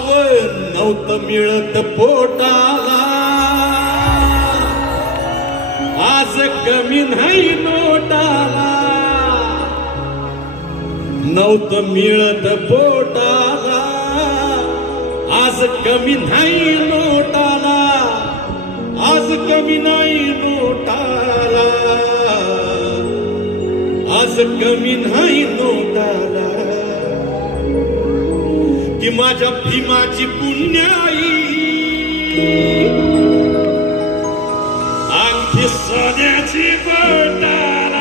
आव नव्हतं मिळत पोटाला. आज कमी नाही नोटाला. नव्हतं मिळत पोटाला. आज कमी नाही नोटाला. आज कमी नाही नोटाला. आज कमी नाही नोटाला. ती माझ्या भीमाची पुण्याई. आणखी सोन्याची बोटा